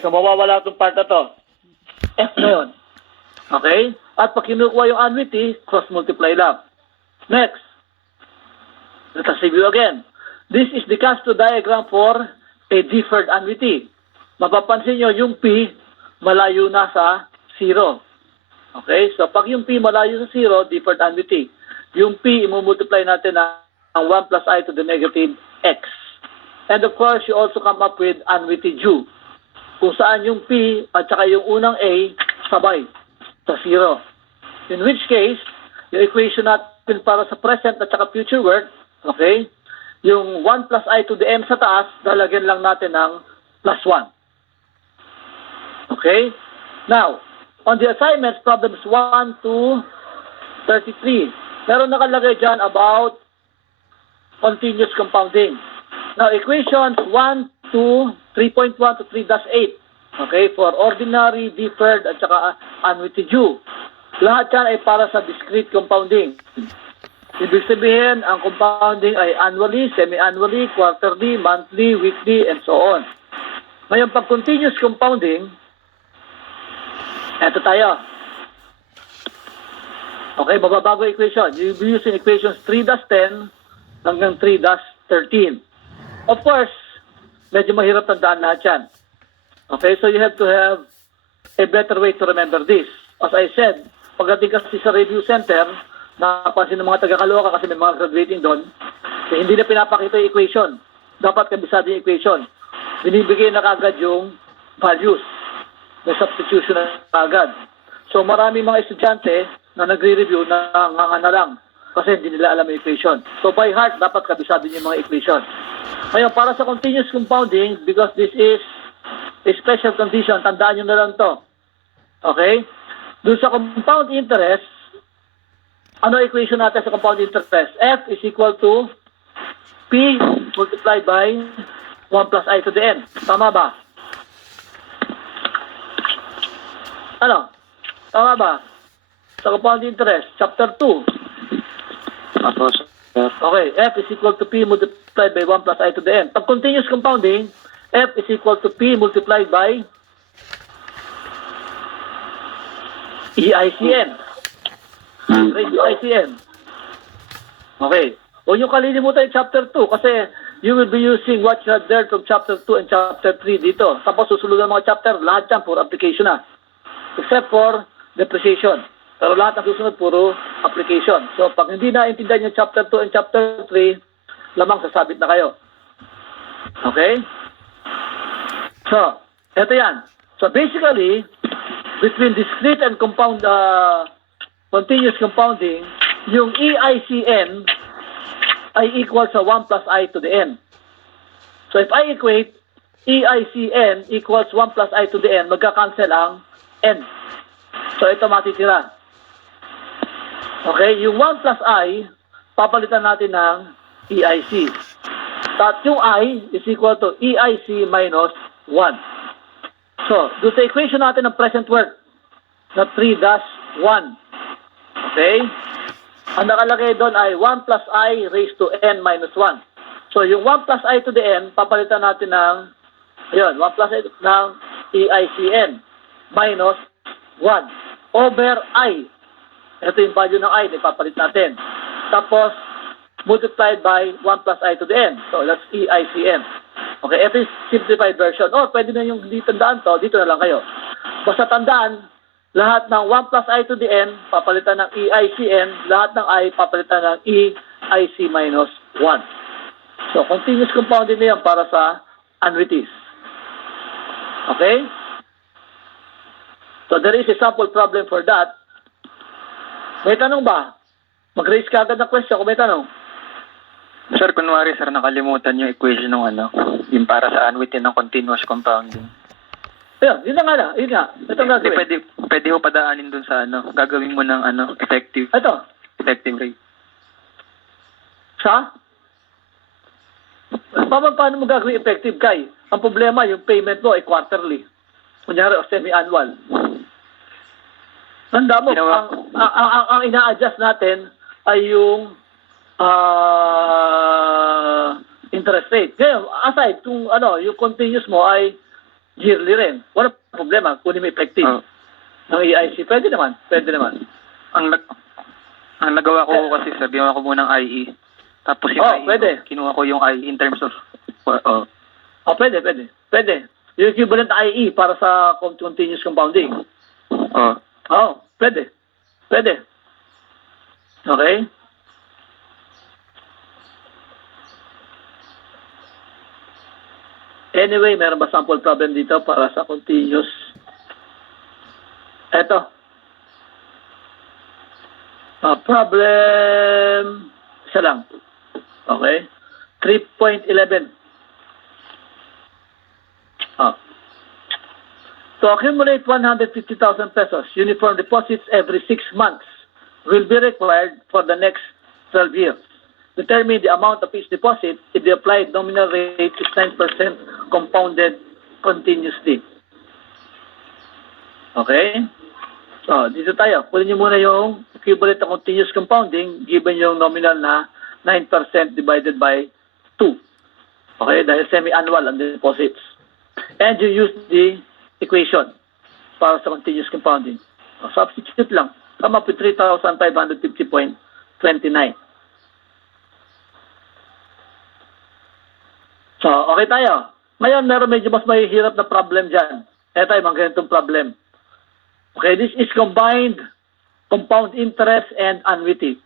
So, mawawala itong part na to. F na yun. Okay? At pag kinukuha yung annuity, cross-multiply lang. Next. Let us review again. This is the cash flow diagram for a deferred annuity. Mapapansin nyo, yung P, malayo na sa 0. Okay? So, pag yung P malayo sa 0, deferred annuity. Yung P, imumultiply natin ng 1 plus I to the negative X. And of course, you also come up with annuity due. Kung saan yung P at saka yung unang A, sabay sa 0. In which case, yung equation natin para sa present at saka future work, okay, yung 1 plus I to the M sa taas, lalagyan lang natin ng plus 1. Okay? Now, on the assignments, problems 1 to 33, meron nakalagay dyan about continuous compounding. Now, equations 1 to 3.1 to 3-8, okay, for ordinary, deferred, at saka annuity due. Lahat yan ay para sa discrete compounding. Ibig sabihin, ang compounding ay annually, semi-annually, quarterly, monthly, weekly, and so on. Ngayon, pag continuous compounding, eto tayo. Okay, mababago equation. You'll be using equations 3-10 hanggang 3-13. Of course, medyo mahirap tandaan lahat yan. Okay, so you have to have a better way to remember this. As I said, pagdating kasi sa review center, napansin ng mga taga-Caloocan kasi may mga graduating doon, eh, hindi na pinapakita yung equation. Dapat kabisado yung equation. Binibigay na kagad yung values. May substitution na kagad. So marami mga estudyante na nagre-review na nga lang kasi hindi nila alam yung equation. So by heart, dapat kabisado yung mga equation. Ngayon, para sa continuous compounding, because this is a special condition, tandaan nyo na lang to. Okay? Doon sa compound interest, ano equation natin sa compound interest? F is equal to P multiplied by 1 plus I to the N. Tama ba? Ano? Tama ba? Sa compound interest, chapter 2. Okay, F is equal to P multiplied by 1 plus I to the N. Pag continuous compounding, F is equal to P multiplied by EICN. EICN. Okay. Huwag nyo kalilimutan yung chapter 2 kasi you will be using what you had there from chapter 2 and chapter 3 dito. Tapos susunod ng mga chapter, lahat yan, puro application na. Except for depreciation. Pero lahat ng susunod, puro application. So, pag hindi naintindihan yung chapter 2 and chapter 3, lamang sasabit na kayo. Okay? So, eto yan. So, basically, between discrete and compound, continuous compounding, yung EICN ay equal sa 1 plus I to the N. So, if I equate EICN equals 1 plus I to the N, magka-cancel ang N. So, ito matitira. Okay? Yung 1 plus I, papalitan natin ng EIC. At yung I is equal to EIC minus 1. So, doon sa equation natin ng present work na 3-1. Okay? Ang nakalagay doon ay 1 plus I raised to N minus 1. So, yung 1 plus I to the N, papalitan natin ng, ayun, 1 plus I ng EICN minus 1 over I. Ito yung value ng I, ipapalit natin. Tapos, multiplied by 1 plus I to the N. So, that's EICN. Okay, ito yung simplified version. Oh, pwede na yung hindi tandaan to, dito na lang kayo. Basta tandaan, lahat ng 1 plus I to the N, papalitan ng EICN, lahat ng I, papalitan ng EIC minus 1. So, continuous compounding na yan para sa annuities. Okay? So, there is a sample problem for that. May tanong ba? Mag-raise ka agad ng question kung may tanong. Sir, kunwari sir, nakalimutan yung equation ng ano, yung para sa annuity ng continuous compounding. Ayun, yun na nga na. Yun nga. Ito ang Hindi, gagawin. pwede mo padaanin dun sa ano, gagawin mo ng ano, effective rate. Sa? Paano mo gagawin effective, Kai? Ang problema, yung payment mo ay quarterly. Kunyari, o semi-annual. Tanda mo, ang ina-adjust natin ay yung interest rate. Ngayon, aside, kung ano, yung continuous mo ay yearly rin. Wala problema, kunin mo effective Oh. ng EIC. Pwede naman. Ang nagawa ko kasi sir, ginawa ko munang IE. Tapos yung IE, pwede. kinuha ko yung IE in terms of, Pwede. Yung equivalent na IE para sa continuous compounding. Pwede. Okay? Anyway, meron ba sample problem dito para sa continuous? Eto. Problem, isa lang. Okay? 3.11. To accumulate 150,000 pesos uniform deposits every 6 months will be required for the next 12 years. Determine the amount of each deposit if the applied nominal rate is 9% compounded continuously. Okay? So, dito tayo. Kunin niyo muna yung equivalent of continuous compounding given yung nominal na 9% divided by 2. Okay? Dahil semi-annual ang deposits. And you use the equation para sa continuous compounding. Substitute lang. Come up with 3,550.29. So, okay tayo. Ngayon, meron medyo mas mahihirap na problem dyan. Ito ay mga ganitong problem. Okay, this is combined compound interest and annuity.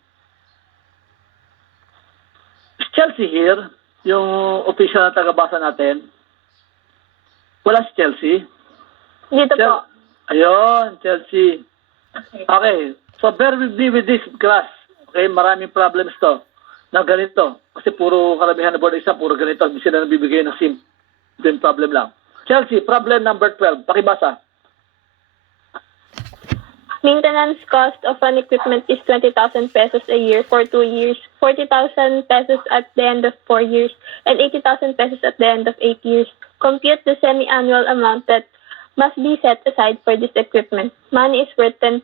Chelsea here, yung official na tagabasa natin. Wala si Chelsea. Dito po. Ayun, Chelsea. Okay, so bear with me with this class. Okay, maraming problems to na ganito. Kasi puro karamihan na board exam, puro ganito. Hindi sila nabibigay ng simple problem lang. Chelsea, problem number 12. Pakibasa. Maintenance cost of an equipment is 20,000 pesos a year for 2 years, 40,000 pesos at the end of 4 years, and 80,000 pesos at the end of 8 years. Compute the semi-annual amount that must be set aside for this equipment. Money is worth 10%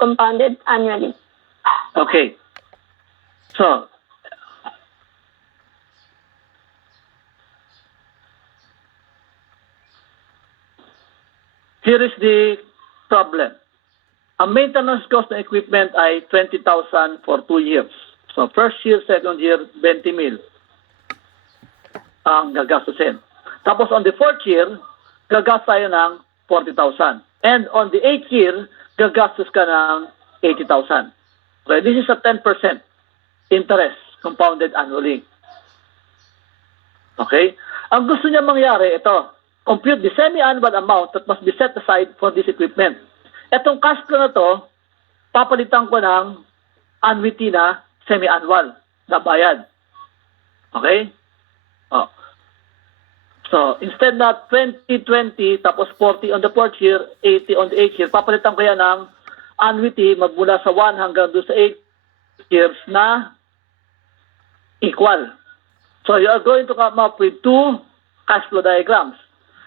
compounded annually. Okay. So, here is the problem. Ang maintenance cost ng equipment ay 20,000 for 2 years. So, first year, second year, 20 mil ang gagastusin. Tapos, on the fourth year, gagastos tayo ng 40,000. And on the 8th year, gagastos ka ng 80,000. Okay, this is a 10% interest compounded annually. Okay? Ang gusto niya mangyari, ito, compute the semi-annual amount that must be set aside for this equipment. Etong cash flow na to, papalitan ko ng annuity na semi-annual na bayad. Okay? So, instead na 2020, tapos 40 on the 4th year, 80 on the 8th year, papalitan ko yan ng annuity magmula sa 1 hanggang doon sa 8 years na equal. So, you are going to come up with 2 cash flow diagrams.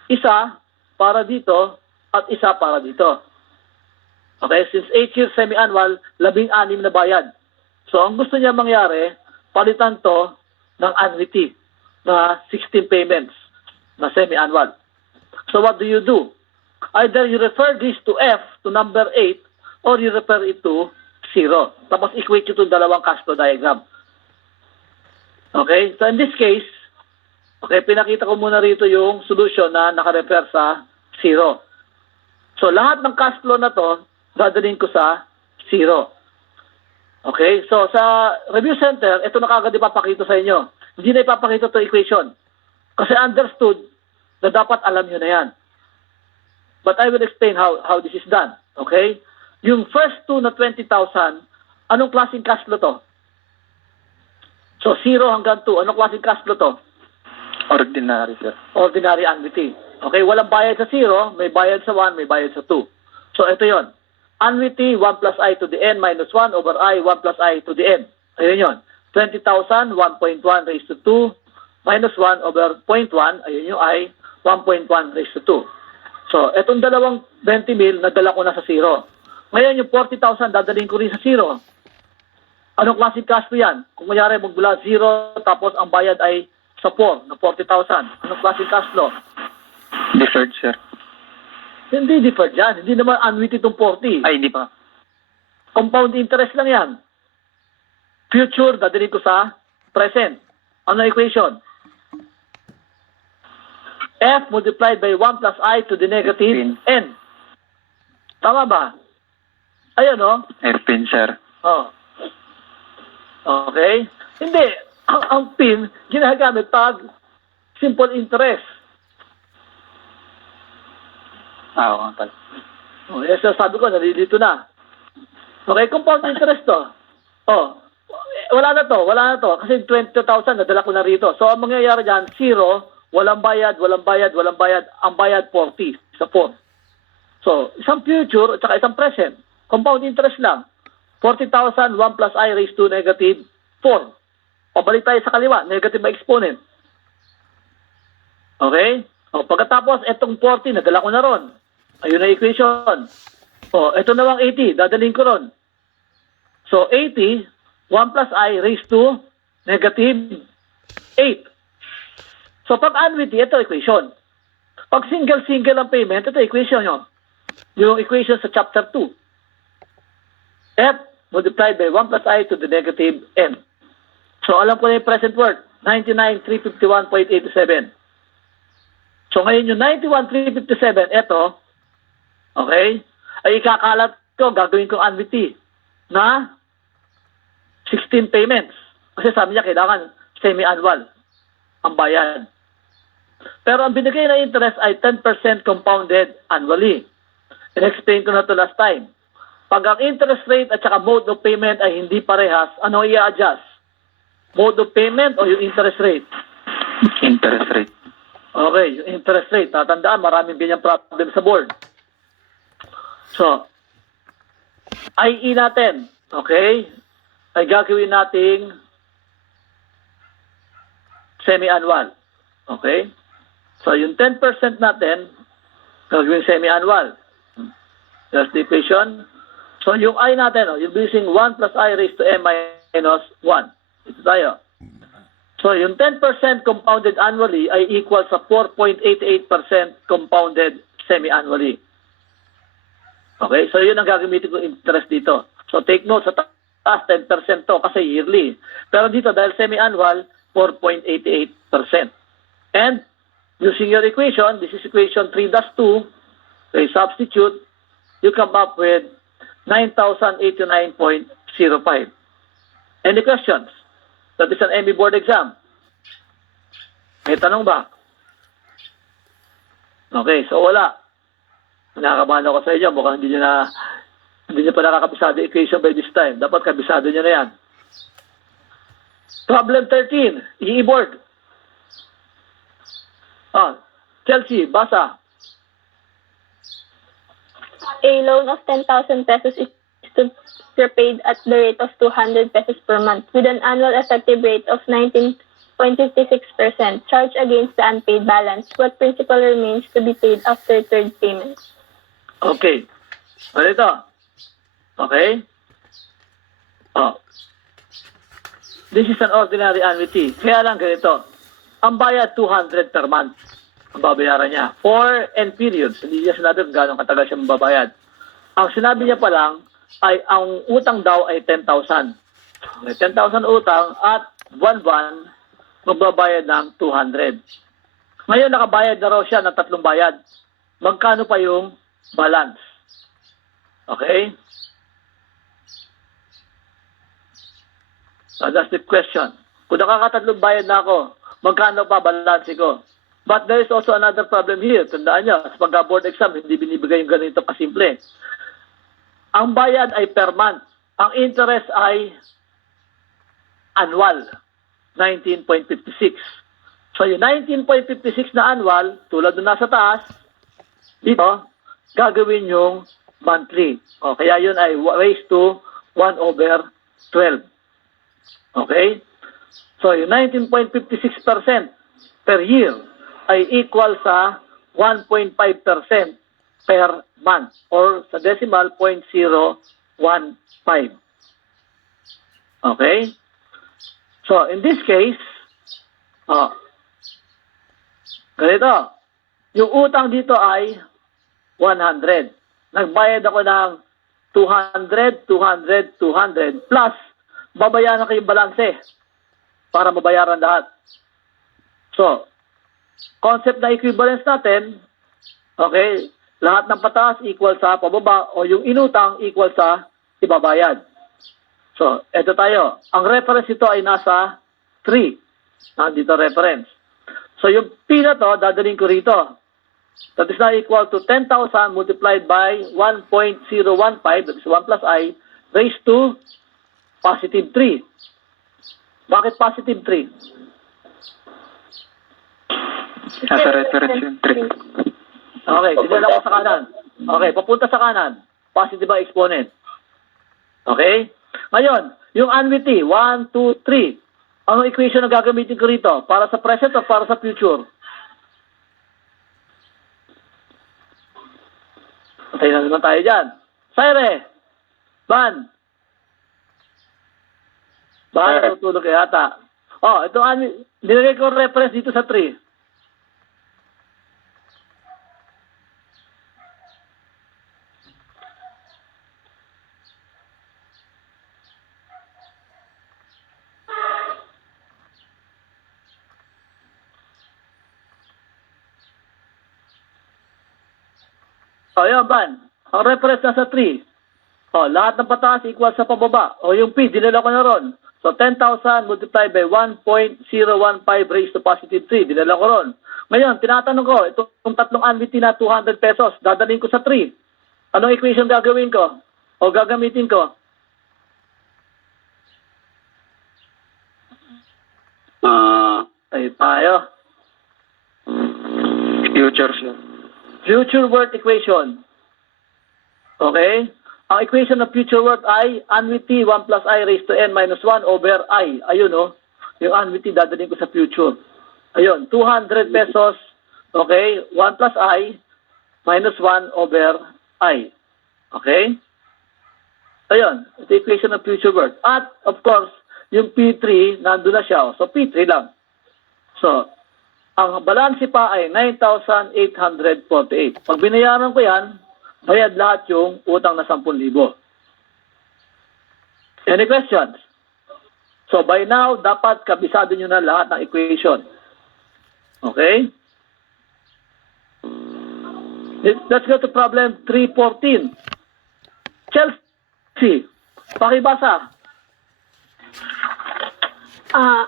Isa para dito at isa para dito. Okay, since 8 years semi-annual, 16 na bayad. So, ang gusto niya mangyari, palitan to ng annuity na 16 payments na semi-annual. So, what do? Either you refer this to F, to number 8, or you refer it to 0. Tapos, equate ito dalawang cash flow diagram. Okay, so in this case, okay, pinakita ko muna rito yung solution na nakarefer sa 0. So, lahat ng cash flow na to, dadalhin ko sa 0. Okay? So, sa review center, ito na kagad ipapakita sa inyo. Hindi na ipapakita to equation. Kasi understood na dapat alam nyo na yan. But I will explain how this is done. Okay? Yung first two na 20,000, anong klaseng cash flow to? So, 0 hanggang 2, anong klaseng cash flow to? Ordinary, sir. Ordinary annuity. Okay, walang bayad sa 0, may bayad sa 1, may bayad sa 2. So, ito yon. Annuity, 1 plus I to the n minus 1 over I, 1 plus I to the n. Ayun yon. 20,000, 1.1 raised to 2, minus 1 over 0.1, ayun yung I, 1.1 raised to 2. So, etong dalawang 20 mil, nadala ko na sa 0. Ngayon, yung 40,000, dadalhin ko rin sa 0. Anong klaseng cash flow yan? Kung mayari, magmula 0, tapos ang bayad ay sa 4, na 40,000. Anong klaseng cash flow? Deferred, sir. Hindi deferred yan. Hindi naman annuity itong 40. Ay, hindi pa. Compound interest lang yan. Future, dadalhin ko sa present. Ano equation? F multiplied by 1 plus I to the negative N. Tama ba? Ayun, no? F-pin, sir. Oh. Okay? Hindi. Ang PIN, ginagamit pag simple interest. Oo, nga pala. Oh, yes, sabi ko, nalilito na. Okay, compound interest to. Oh, wala na to. Kasi 20,000, nadala ko na rito. So, ang mangyayari dyan, 0, walang bayad. Ang bayad, 40 sa 4. So, isang future at saka isang present. Compound interest lang. 40,000, 1 plus I raised to negative 4. Pabalik tayo sa kaliwa, negative by exponent. Okay? O, pagkatapos, etong 40, nadala ko na ron. Ayun na equation. O, eto nawang 80, dadalhin ko ron. So, 80, 1 plus I raised to negative 8. So, pag annuity, ito equation. Pag single ang payment, ito equation yun. Yung equation sa chapter 2. F multiplied by 1 plus I to the negative N. So, alam ko na yung present worth, 99,351.87. So, ngayon yung 91,357, eto, okay, ay ikakalat ko, gagawin ko annuity na 16 payments. Kasi sabi niya, kailangan semi-annual ang bayan. Pero ang binigay na interest ay 10% compounded annually. In-explain ko na to last time. Pag ang interest rate at saka mode of payment ay hindi parehas, ano i-adjust? Mode of payment o yung interest rate? Interest rate. Okay, yung interest rate. Tatandaan, maraming ganyan problem sa board. So, IE natin, okay, ay gagawin nating semi-annual. Okay? So, yung 10% natin, gagawin semi-annual. That's the equation. So, yung I natin, yung using 1 plus I raised to M minus 1. Ito tayo. So, yung 10% compounded annually ay equal sa 4.88% compounded semi-annually. Okay? So, yun ang gagamitin ko interest dito. So, take note, sa taas 10% to kasi yearly. Pero dito, dahil semi-annual, 4.88%. And, using your equation, this is equation 3-2, okay, substitute, you come up with 9,089.05. Any questions? That is an ME board exam. May tanong ba? Okay, so wala. Nakakabahan ako sa inyo. Mukhang hindi nyo pa nakakabisado equation by this time. Dapat kabisado nyo na yan. Problem 13. E-board. Chelsea, basa. A loan of 10,000 pesos is to be repaid at the rate of 200 pesos per month with an annual effective rate of 19.56% charged against the unpaid balance. What principal remains to be paid after third payment? Okay. Ganito. Okay? This is an ordinary annuity. Kaya lang ganito. Ang bayad 200 per month. Ang babayaran niya. For N periods. Hindi niya sinabi kung gano'ng katagal siya mababayad. Ang sinabi niya pa lang ay ang utang daw ay 10,000. 10,000 utang at buwan-buwan magbabayad ng 200. Ngayon nakabayad na raw siya ng 3 bayad. Magkano pa yung balance? Okay? So that's the question. Kung nakakatatlong bayad na ako, magkano pa balance ko? But there is also another problem here. Tandaan nyo, sa pagka-board exam, hindi binibigay yung ganito kasimple. Ang bayad ay per month. Ang interest ay annual, 19.56. So yung 19.56 na annual, tulad na nasa taas, dito, gagawin yung monthly. O, kaya yun ay raised to 1/12. Okay? So yung 19.56% per year ay equal sa 1.5% per month or sa decimal 0.015. Okay? So, in this case, ganito. yung utang dito ay 100. Nagbayad ako ng 200, 200, 200 plus babayaran ko yung balanse para mabayaran lahat. So, concept na equivalence natin, okay, lahat ng pataas equal sa pababa o yung inutang equal sa ibabayad. So, eto tayo. Ang reference ito ay nasa 3. Nandito reference. So, yung P na to, dadalhin ko rito. That is now equal to 10,000 multiplied by 1.015, that is 1 plus I, raised to positive 3. Bakit positive 3? Nasa reference yung 3. Okay, sinala ko sa kanan. Okay, papunta sa kanan. Positive ba exponent? Okay? Ngayon, yung annuity, 1, 2, 3. Anong equation na gagamitin ko rito? Para sa present o para sa future? Patay na naman tayo dyan. Saire! Ban! Ban, natutulog kayo ata. Oh, ito, nilagay ko reference dito sa 3. O, yun, Ban. Ang reference nasa 3. O, lahat ng pataas equal sa pababa. O, yung P, dinala ko na ron. So, 10,000 multiplied by 1.015 raised to positive 3. Dinala ko ron. Ngayon, tinatanong ko, itong tatlong annuity na 200 pesos, dadalhin ko sa 3. Anong equation gagawin ko? O gagamitin ko? Ay, tayo. Futures yun. Future worth equation. Okay? Ang equation ng future worth ay annuity 1 plus I raised to n minus 1 over I. Ayun, no? Yung annuity dadalhin ko sa future. Ayun, 200 pesos. Okay? 1 plus I minus 1 over I. Okay? Ayun, ito yung equation ng future worth. At, of course, yung P3, nandun na siya. So, P3 lang. So, ang balanse pa ay 9,848. Pag binayaran ko yan, bayad lahat yung utang na 10,000. Any questions? So by now, dapat kabisado nyo na lahat ng equation. Okay? Let's go to problem 314. Chelsea, pakibasa.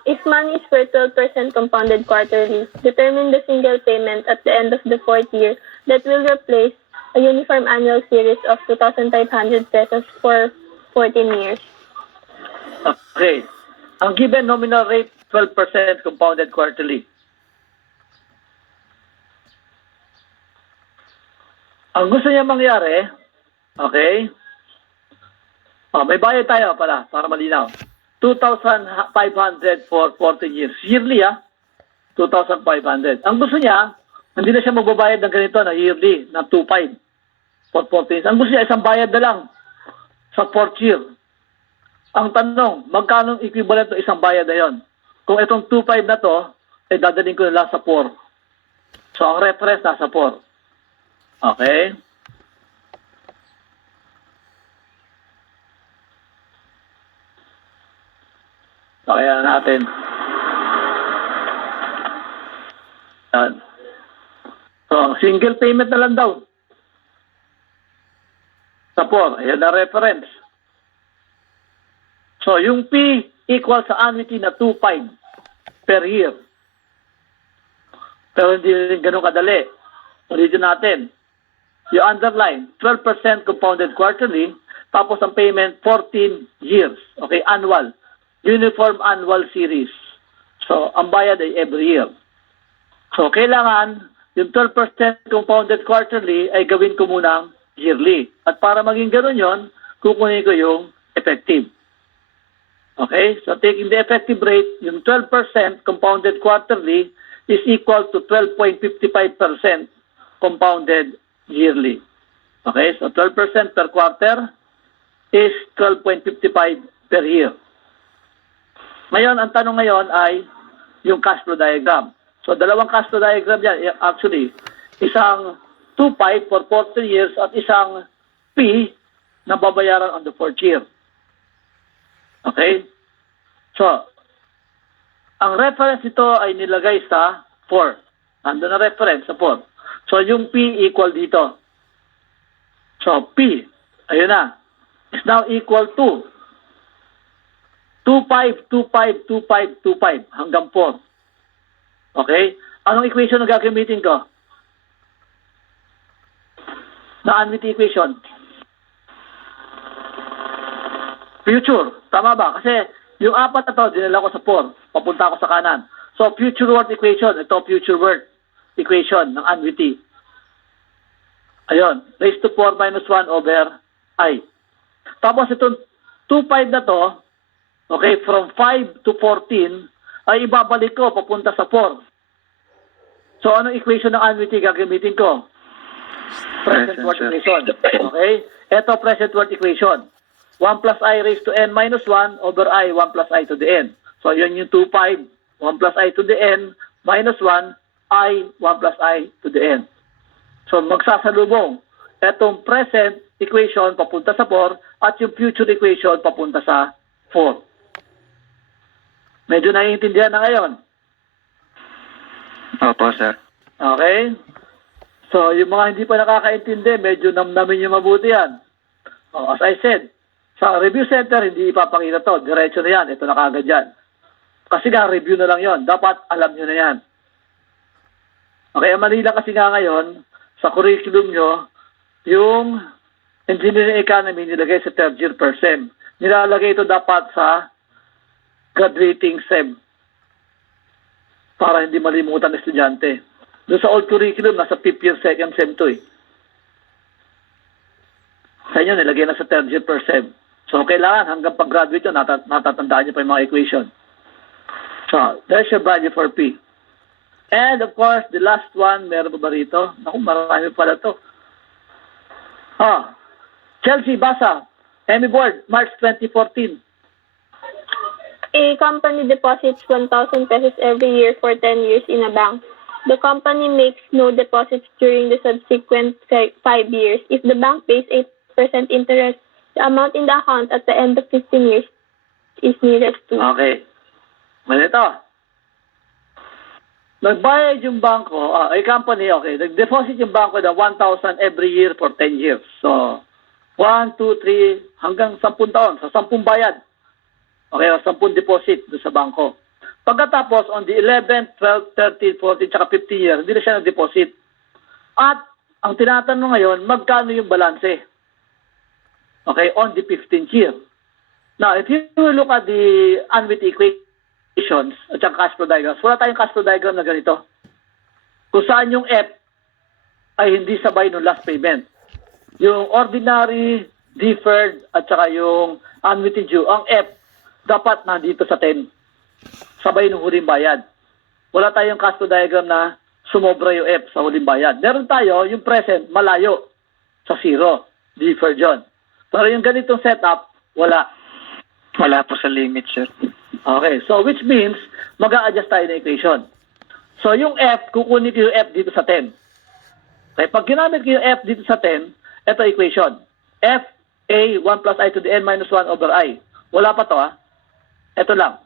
If money is for 12% compounded quarterly, determine the single payment at the end of the fourth year that will replace a uniform annual series of 2,500 pesos for 14 years. Okay. Ang given nominal rate, 12% compounded quarterly. Ang gusto niya mangyari, okay, may bayad tayo para malinaw. 2,500 for 14 years. Yearly, 2,500. Ang gusto niya, hindi na siya magbabayad ng ganito na yearly, na 2,500 for 14 years. Ang gusto niya, isang bayad na lang sa 4th year. Ang tanong, magkano equivalent ng isang bayad na yon? Kung itong 2,500 na to, dadalhin ko na lang sa 4. So, ang reference nasa 4. Okay? So, kaya natin. Yan. So, single payment na lang daw. Sa 4. Ayan na reference. So, yung P equal sa annuity na 2,500 per year. Pero hindi rin ganun kadali. Ulitin natin. You underline, 12% compounded quarterly, tapos ang payment, 14 years. Okay, annual. Uniform annual series. So, ang bayad ay every year. So, kailangan yung 12% compounded quarterly ay gawin ko munang yearly. At para maging gano'n yon, kukunin ko yung effective. Okay? So, taking the effective rate, yung 12% compounded quarterly is equal to 12.55% compounded yearly. Okay? So, 12% per quarter is 12.55 per year. Ngayon, ang tanong ngayon ay yung cash flow diagram. So, dalawang cash flow diagram yan. Actually, isang 2.5 for 14 years at isang P na babayaran on the 4th year. Okay? So, ang reference nito ay nilagay sa 4. Ando na reference sa 4. So, yung P equal dito. So, P, ayun na, is now equal to 2.5, 2.5, 2.5, 2.5 hanggang 4. Okay? Anong equation na gagamitin ko? Na annuity equation. Future. Tama ba? Kasi yung 4 na to, dinala ko sa 4. Papunta ako sa kanan. So, future worth equation. Ito, future worth equation ng annuity. Ayun. Raised to 4 minus 1 over I. Tapos itong 2.5 na to, okay, from 5 to 14, ay ibabalik ko papunta sa 4. So, anong equation ng annuity gagamitin ko? Present worth equation. Okay? Ito, present worth equation. 1 plus I raised to n minus 1 over I, 1 plus I to the n. So, yun yung 2.5. 1 plus I to the n minus 1, I, 1 plus I to the n. So, magsasalubong. Etong present equation papunta sa 4 at yung future equation papunta sa 4. Medyo naiintindihan na ngayon. Opo, sir. Okay? So, yung mga hindi pa nakakaintindi, medyo namnamin yung mabuti yan. Oh, as I said, sa review center, hindi ipapakita to. Diretso na yan. Ito na kagad yan. Kasi nga, review na lang yon. Dapat alam nyo na yan. Okay, ang Manila kasi nga ngayon, sa curriculum nyo, yung engineering economy nilagay sa third year per SEM. Nilalagay ito dapat sa graduating SEM para hindi malimutan ng estudyante. Doon sa old curriculum, nasa 5th year, 2nd SEM to eh. Sa inyo, nilagay na sa third year per SEM. So, kailangan hanggang pag-graduate nyo, natatandaan nyo pa yung mga equation. So, there's your value for P. And of course, the last one, meron pa ba rito? Naku, marami pala to. Chelsea Basa, Emmy Board, March 2014. A company deposits 1,000 pesos every year for 10 years in a bank. The company makes no deposits during the subsequent 5 years. If the bank pays 8% interest, the amount in the account at the end of 15 years is nearest to. Okay. Ganito. Nagbayad yung bangko, a company, okay, nag-deposit yung bangko na 1,000 every year for 10 years. So, 1, 2, 3, hanggang 10 taon. So, 10 bayad. Okay, 10 deposit doon sa bangko. Pagkatapos, on the 11th, 12th, 13th, 14th, tsaka 15th year, hindi na siya nag-deposit. At, ang tinatanong ngayon, magkano yung balanse? Okay, on the 15th year. Now, if you look at the annuity equations at saka cash flow diagrams, wala tayong cash flow diagram na ganito. Kung saan yung F ay hindi sabay ng last payment. Yung ordinary, deferred, at saka yung annuity due, ang F dapat nandito sa 10. Sabay ng huling bayad. Wala tayong cash flow diagram na sumobra yung F sa huling bayad. Meron tayo yung present, malayo sa 0. Deferred yun. Pero yung ganitong setup, wala. Wala po sa limit, sir. Okay, so which means mag-a-adjust tayo ng equation. So yung F, kukunin ko yung F dito sa 10. Okay, pag ginamit ko yung F dito sa 10, ito equation. F, A, 1 plus I to the N minus 1 over I. Wala pa to Ito lang.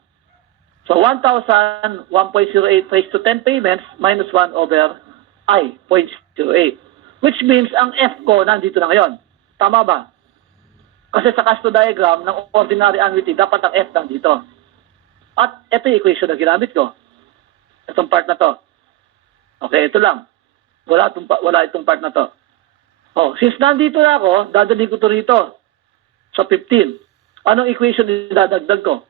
So 1,000, 1.08 raised to 10 payments minus 1 over I, 0.08. Which means ang F ko nandito na ngayon. Tama ba? Kasi sa cash flow diagram ng ordinary annuity, dapat ang F nandito. At ito yung equation na ginamit ko. Itong part na to. Okay, ito lang. Wala itong part na to. Oh, since nandito na ako, dadalhin ko to rito sa 15. Anong equation yung dadagdag ko?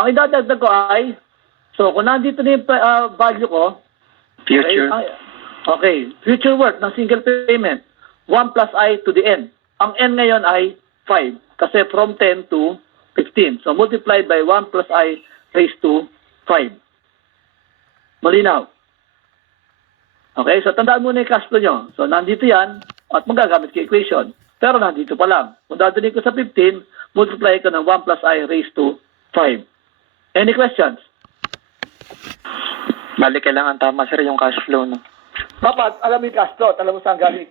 Ang idadagdag ko ay, so kung nandito na yung value ko, Future. okay, future worth ng single payment, 1 plus I to the N. Ang N ngayon ay 5 kasi from 10 to 15. So multiplied by 1 plus I raised to 5. Malinaw. Okay, so tandaan muna yung cash flow nyo. So nandito yan at magagamit ko equation. Pero nandito pa lang. Kung dadalhin ko sa 15, multiply ko ng 1 plus I raised to 5. Any questions? Bali, kailangan tama, sir, yung cash flow, no? Dapat, alam mo yung cash flow at alam mo saan galing